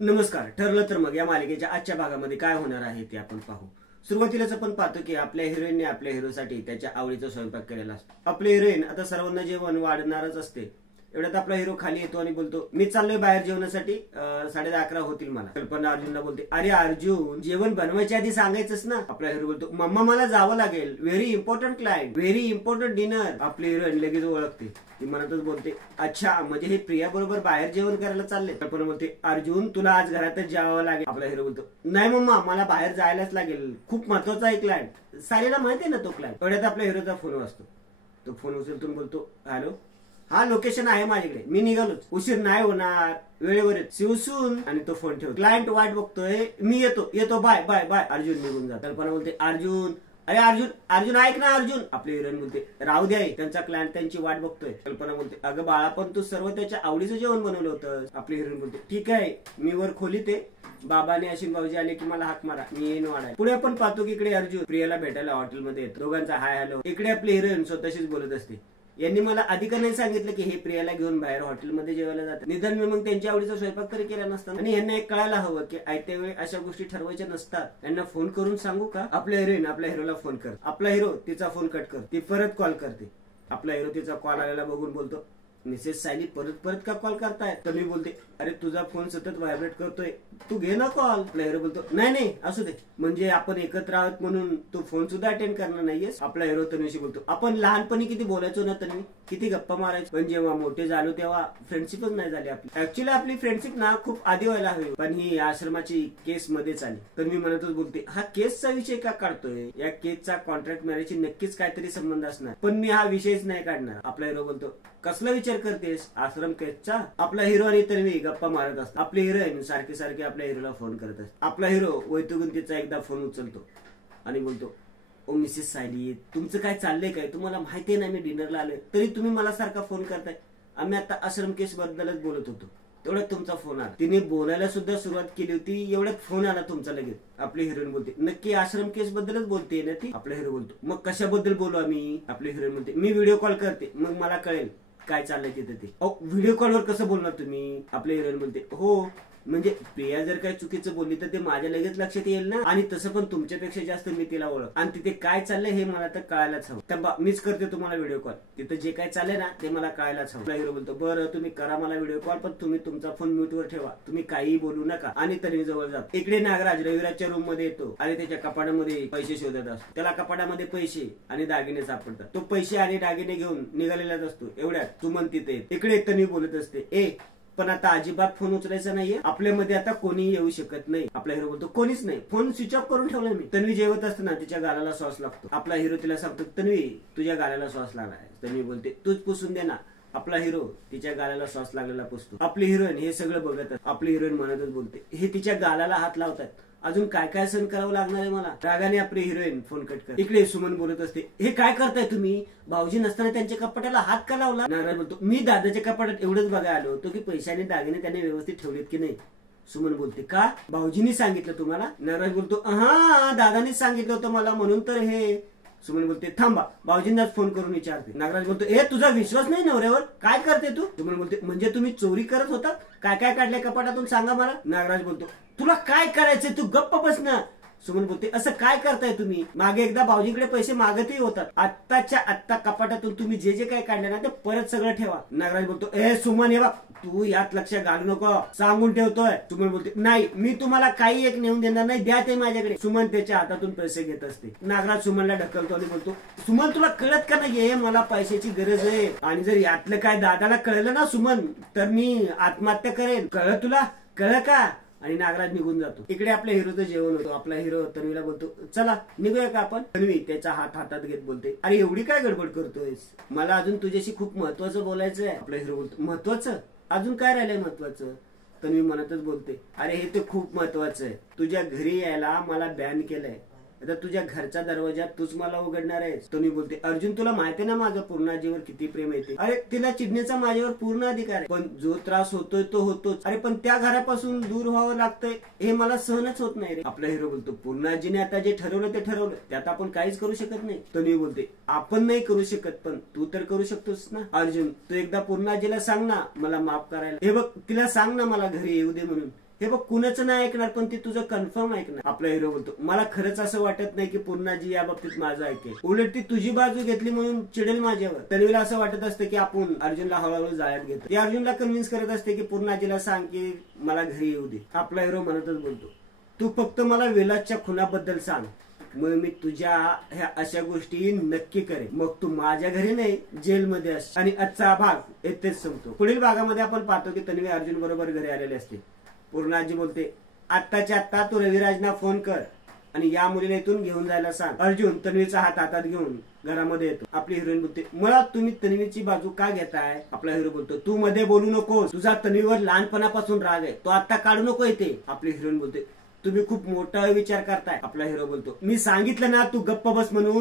नमस्कार. ठरलं तर मग या मालिकेच्या आजच्या भागामध्ये काय होणार आहे ते आपण पाहू. सुरुवातीलाच आपण पाहतो की आपल्या हिरोईनने आपल्या हिरोसाठी त्याच्या आवडीचा स्वयंपाक केलेला असतो. आपली हिरोईन आता सर्वांना जेवण वाढणारच असते. एवढ्यात आपला हिरो खाली येतो आणि बोलतो, मी चाललोय बाहेर जेवणासाठी, 11:30 होतील मला. कल्पना अर्जुनला बोलते, अरे अर्जुन, जेवण बनवायच्या आधी सांगायचंच ना. आपला हिरो बोलतो, मम्मा मला जावं लागेल, very important client, very important dinner. आपली हिरोईन लगेच ओळखते. ती मनातच बोलते, अच्छा म्हणजे हे प्रिया बरोबर बाहेर जेवण करायला चालले. कल्पना बोलते, अर्जुन तुला आज घरातच जेवावं लागेल. आपला हिरो बोलतो, नाही मम्मा मला बाहेर जायलाच लागेल, खूप महत्वाचा आहे क्लायंट, सारीला माहिती आहे ना तो क्लायंट. एवढ्यात आपल्या हिरोचा फोन वाजतो. तो फोन उचलतून बोलतो, हॅलो, हा लोकेशन आहे माझ्याकडे, मी निघालोच, उशीर नाही होणार, वेळेवर येत, शिवसून. आणि तो फोन ठेवतो. क्लायंट वाट बघतोय, मी येतो, बाय बाय बाय. अर्जुन निघून जातो. कल्पना बोलते, अर्जुन, अरे अर्जुन अर्जुन ऐक ना अर्जुन. आपली हिरोईन बोलते, राहू द्या, त्यांचा क्लायंट त्यांची वाट बघतोय. कल्पना बोलते, अगं बाळा पण तू सर्व त्याच्या आवडीचं जेवण बनवलं होतं. आपली हिरोईन बोलते, ठीक आहे, मी वर खोलीत आहे, बाबाने अश्विन भाऊजी आले की मला हाक मारा, मी येईन वाढाय. पुढे आपण पाहतो की इकडे अर्जुन प्रियाला भेटायला हॉटेलमध्ये येतो. दोघांचा हाय हॅलो. इकडे आपली हिरोईन स्वतःशीच बोलत असते, यांनी मला आधी का नाही सांगितलं की हे प्रियाला घेऊन बाहेर हॉटेलमध्ये जेवायला जातात. निदान मी मग त्यांच्या आवडीचा स्वयंपाक तरी केला नसता. आणि यांना एक कळायला हवं की आयत्या वेळी अशा गोष्टी ठरवायच्या नसतात. त्यांना फोन करून सांगू का. आपल्या हिरोईन आपल्या हिरोला फोन कर. आपला हिरो तिचा फोन कट कर. ती परत कॉल करते. आपला हिरो तिचा कॉल आलेला बघून बोलतो, मिसेस सायली परत का कॉल करताय. तर मी बोलते, अरे तुझा फोन सतत व्हायब्रेट करतोय, तू घे ना कॉल. आपला हिरो बोलतो, नाही असू दे, म्हणजे आपण एकत्र आहोत म्हणून तू फोन सुद्धा अटेंड करणार नाहीयेस. आपला हिरो तन्वीशी बोलतो, आपण लहानपणी किती बोलायचो ना तन्वी, किती गप्पा मारायचो, पण जेव्हा मोठे झालो तेव्हा फ्रेंडशिपच नाही झाली आपली. ऍक्च्युअली आपली फ्रेंडशिप ना खूप आधी व्हायला हवी, पण ही आश्रमाची केस मध्येच आली. तन्वी म्हणतच बोलते, हा केसचा विषय का काढतोय, या केसचा कॉन्ट्रॅक्ट मॅरेजची नक्कीच काहीतरी संबंध असणार, पण मी हा विषयच नाही काढणार. आपला हिरो बोलतो, कसला विचार करतेस, आश्रम केसचा. आपला हिरो आणि तन्वी गप्पा मारत असतात. आपली हिरोईन सारखी आपल्या हिरोला फोन करत असते. आपला हिरो वैतुगून तिचा एकदा फोन उचलतो आणि बोलतो, ओ मिसेस सायली, तुमचं काय चाललंय काय, तुम्हाला माहितीये ना मी डिनरला आलोय, तरी तुम्ही मला सारखा फोन करताय. आम्ही आता आश्रम केस बद्दलच बोलत होतो, तेवढ्यात तुमचा फोन आला. तिने बोलायला सुद्धा सुरुवात केली होती, एवढ्यात फोन आला तुमचा लगेच. आपली हिरोईन बोलते, नक्की आश्रम केस बद्दलच बोलते ना ती. आपला हिरो बोलतो, मग कशाबद्दल बोलू आम्ही. आपली हिरोईन बोलते, मी व्हिडिओ कॉल करते, मग मला कळेल काय चाललंय तिथे ते. व्हिडिओ कॉलवर कसं बोलणार तुम्ही. आपले हिरोईन बोलते, हो म्हणजे प्रिया जर काही चुकीचं बोलली तर ते माझ्या लगेच लक्षात येईल ना, आणि तसं पण तुमच्यापेक्षा जास्त मी तिला ओळख, आणि तिथे काय चाललंय हे मला तर कळायलाच हवं. तर मीच करते तुम्हाला व्हिडिओ कॉल, तिथं जे काय चाललंय ना ते मला कळायलाच हवं. हिरो बोलतो, बरं तुम्ही करा मला व्हिडिओ कॉल, पण तुम्ही तुमचा फोन म्यूटवर ठेवा, तुम्ही काहीही बोलू नका. आणि तन्वी जवळ जातो. इकडे नागराज रविराजच्या रूम मध्ये येतो आणि त्याच्या कपाटामध्ये पैसे शोधत असतो. त्याला कपाटामध्ये पैसे आणि दागिने सापडतात. तो पैसे आणि दागिने घेऊन निघालेलाच असतो. एवढ्यात सुमन तिथे. इकडे तन्वी बोलत असते, पण आता अजिबात फोन उचलायचा नाहीये, आपल्यामध्ये आता कोणीही येऊ शकत नाही. आपला हिरो बोलतो, कोणीच नाही, फोन स्विच ऑफ करून ठेवला मी. तन्वी जेवत असताना तिच्या गालाला श्वास लागतो. आपला हिरो तिला सांगतो, तन्वी तुझ्या गालाला श्वास लागलाय. तन्वी बोलते, तूच पुसून दे ना. आपला हिरो तिच्या गालाला श्वास लागलेला पुसतो. आपली हिरोईन हे सगळं बघत. आपली हिरोईन म्हणतच बोलते, हे तिच्या गालाला हात लावतात, अजून काय काय सहन करावं लागणार आहे मला. रागाने आपली हिरोईन फोन कट कर. इकडे सुमन बोलत असते, हे काय करताय तुम्ही, भाऊजी नसताना त्यांच्या कपाटाला हात का लावला. नागराज बोलतो, मी दादाच्या कपाटात एवढंच बघायला आलो होतो की पैशाने दागिने त्याने व्यवस्थित ठेवलेत की नाही. सुमन बोलते, का भाऊजींनी सांगितलं तुम्हाला. नागराज बोलतो, हा दादानीच सांगितलं होतं मला, म्हणून तर हे. सुमन बोलते, थांबा भाऊजींनाच फोन करून विचारते. नागराज बोलतो, तुझा विश्वास नाही नवऱ्यावर, काय करते तू. सुमन बोलते, म्हणजे तुम्ही चोरी करत होता, काय काय काढल्या कपाटातून सांगा मला. नागराज बोलतो, तुला काय करायचंय, तू गप्प बस ना. सुमन बोलते, असं काय करताय तुम्ही, मागे एकदा भाऊजींकडे पैसे मागतही होतात, आत्ताच्या आत्ता कपाटातून तुम्ही जे जे काय काढले ना ते परत सगळं ठेवा. नागराज बोलतो, सुमन, हे बघ तू यात लक्ष घालू नको, सांगून ठेवतोय. सुमन बोलते, नाही मी तुम्हाला काही एक नेऊन देणार नाही, द्या ते माझ्याकडे. सुमन त्याच्या हातातून पैसे घेत असते. नागराज सुमनला ढकलतो आणि बोलतो, सुमन तुला कळत का नाहीये, मला पैशाची गरज आहे, आणि जर यातलं काय दादाला कळलं ना सुमन, तर मी आत्महत्या करेन, कळलं तुला, कळलं का. आणि नागराज निघून जातो. इकडे आपल्या हिरोचं जेवण होतो. आपला हिरो तन्वीला बोलतो, चला निघूया का आपण. तन्वी त्याचा हात हातात घेत बोलते, अरे एवढी काय गडबड करतोयस, मला अजून तुझ्याशी खूप महत्वाचं बोलायचं आहे. आपला हिरो बोलतो, महत्वाचं, अजून काय राहिलंय महत्वाचं. तन्वी म्हणतच बोलते, अरे हे तर खूप महत्वाचं आहे, तुझ्या घरी यायला मला बॅन केलंय, आता तुझ्या घरचा दरवाजा तूच मला उघडणार आहेस. तन्वी बोलते, अर्जुन तुला माहिती ना माझं पूर्णाजीवर किती प्रेम येते, अरे तिला चिडण्याचा माझ्यावर पूर्ण अधिकार आहे, पण जो त्रास होतोय तो होतोच, अरे पण त्या घरापासून दूर व्हावं लागतंय हे मला सहनच होत नाही रे. आपला हिरो बोलतो, पूर्णाजीने आता जे ठरवलं ते ठरवलं, त्यात आपण काहीच करू शकत नाही. तन्वी बोलते, आपण नाही करू शकत, पण तू तर करू शकतोस ना. अर्जुन, तू एकदा पूर्णाजीला सांग ना मला माफ करायला, हे बघ तिला सांग ना मला घरी येऊ दे म्हणून, हे बघ कुणाचं नाही ऐकणार, पण ती तुझं कन्फर्म ऐकणार. आपला हिरो बोलतो मला खरंच असं वाटत नाही की पूर्णाजी या बाबतीत माझं ऐकेल, उलट ती तुझी बाजू घेतली म्हणून चिडेल माझ्यावर. तन्वीला असं वाटत असतं की आपण अर्जुनला हळूहळू जाळ्यात घेतो. ती अर्जुनला कन्व्हिन्स करत असते की पूर्णाजीला सांग की मला घरी येऊ दे. आपला हिरो म्हणतच बोलतो तू फक्त मला विलासच्या खुनाबद्दल सांग, मग मी तुझ्या ह्या अशा गोष्टी नक्की करेन. मग तू माझ्या घरी नाही जेलमध्ये असशील. आणि आजचा भाग येथेच संपतो. पुढील भागामध्ये आपण पाहतो की तन्वी अर्जुन बरोबर घरी आलेले असते. पूर्णाजी बोलते आत्ताच्या आत्ता तू रविराजना फोन कर आणि या मुलीला इथून घेऊन जायला सांग. अर्जुन तन्वीचा हात हातात घेऊन घरामध्ये येतो. आपली हिरोईन बोलते मला तुम्ही तन्वीची बाजू का घेताय. आपला हिरो बोलतो तू मध्ये बोलू नको, तुझा तन्वीवर लहानपणापासून राग आहे, तो आता काढू नको येते. आपली हिरोईन बोलते तुम्ही खूप मोठा विचार करताय. आपला हिरो बोलतो मी सांगितलं ना तू गप्प बस म्हणून.